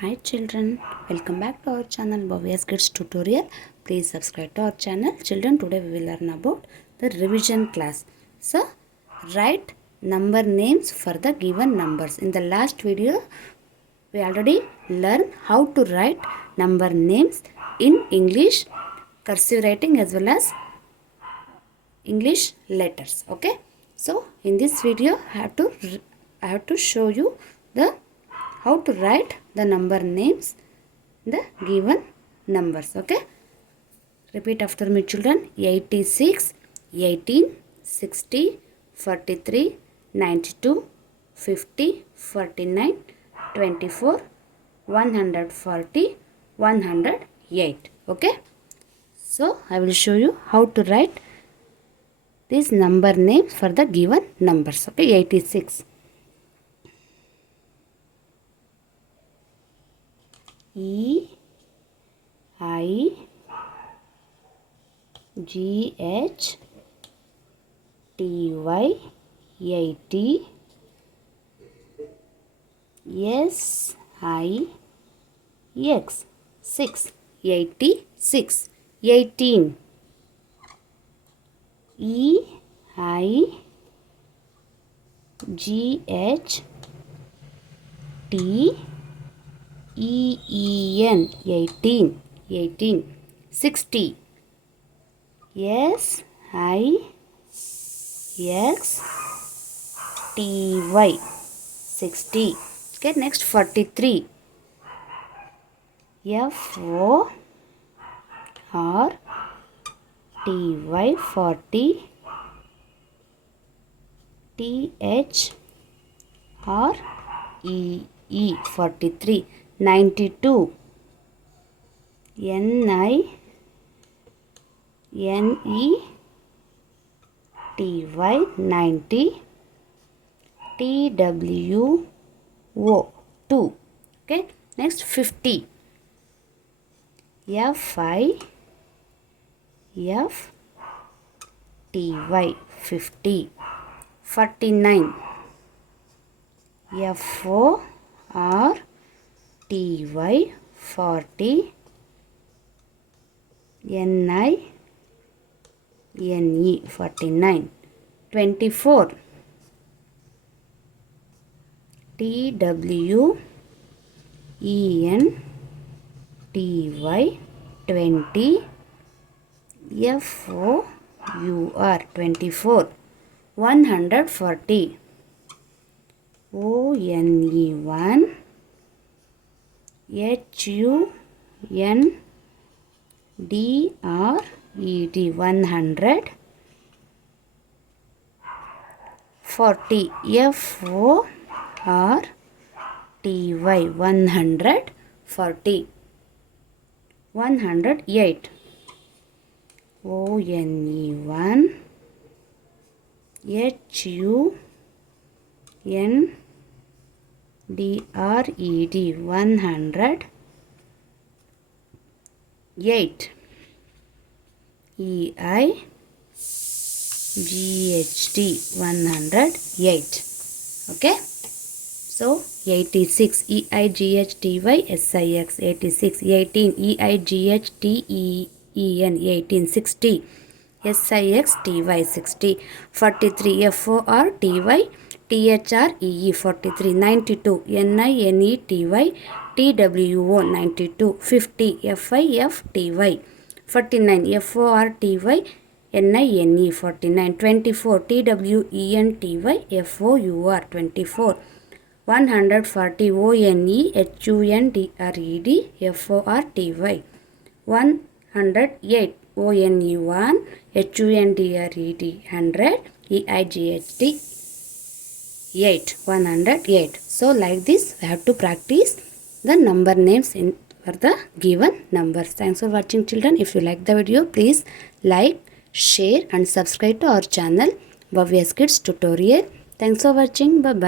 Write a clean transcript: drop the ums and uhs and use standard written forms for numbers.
Hi children, welcome back to our channel Bhavya's tutorial. Please subscribe to our channel. Children, today we will learn about the revision class. So, write number names for the given numbers. In the last video, we already learned how to write number names in English cursive writing as well as English letters. Okay. So, in this video, I have to show you the how to write the number names the given numbers. Okay, repeat after me children. 86, 18, 60, 43, 92, 50, 49, 24, 140, 108. Okay, so I will show you how to write these number names for the given numbers. Okay, 86. E I G H T Y 80 S I X 6 86 18 E I G H T EEN 18 60 SIXTY 60. Okay, next 43 FORTY 40 THREE 43 92 NINETY 90 TWO 2. Okay, next 50 FIFTY 50 49 FORTY 40 NINE 49 24 TWENTY 20 FOUR 24 140 ONE 1 HUNDRED 100 40 FORTY 140 108 ONE 1 HUNDRED 100 8 EIGHT 108. Okay, so 86 EIGHTY SIX 86 18 EIGHTEEN 18 60 SIXTY 60 43 FORTY THREE 43 92 NINETY TWO 92 50 FIFTY 49 FORTY NINE 49 24 TWENTY FOUR 24 140 ONE HUNDRED FORTY 108 ONE 1 HUNDRED 100 EIGHT 8 108. So like this we have to practice the number names for the given numbers. Thanks for watching children. If you like the video, please like, share and subscribe to our channel Bhavya's Kids Tutorial. Thanks for watching. Bye bye.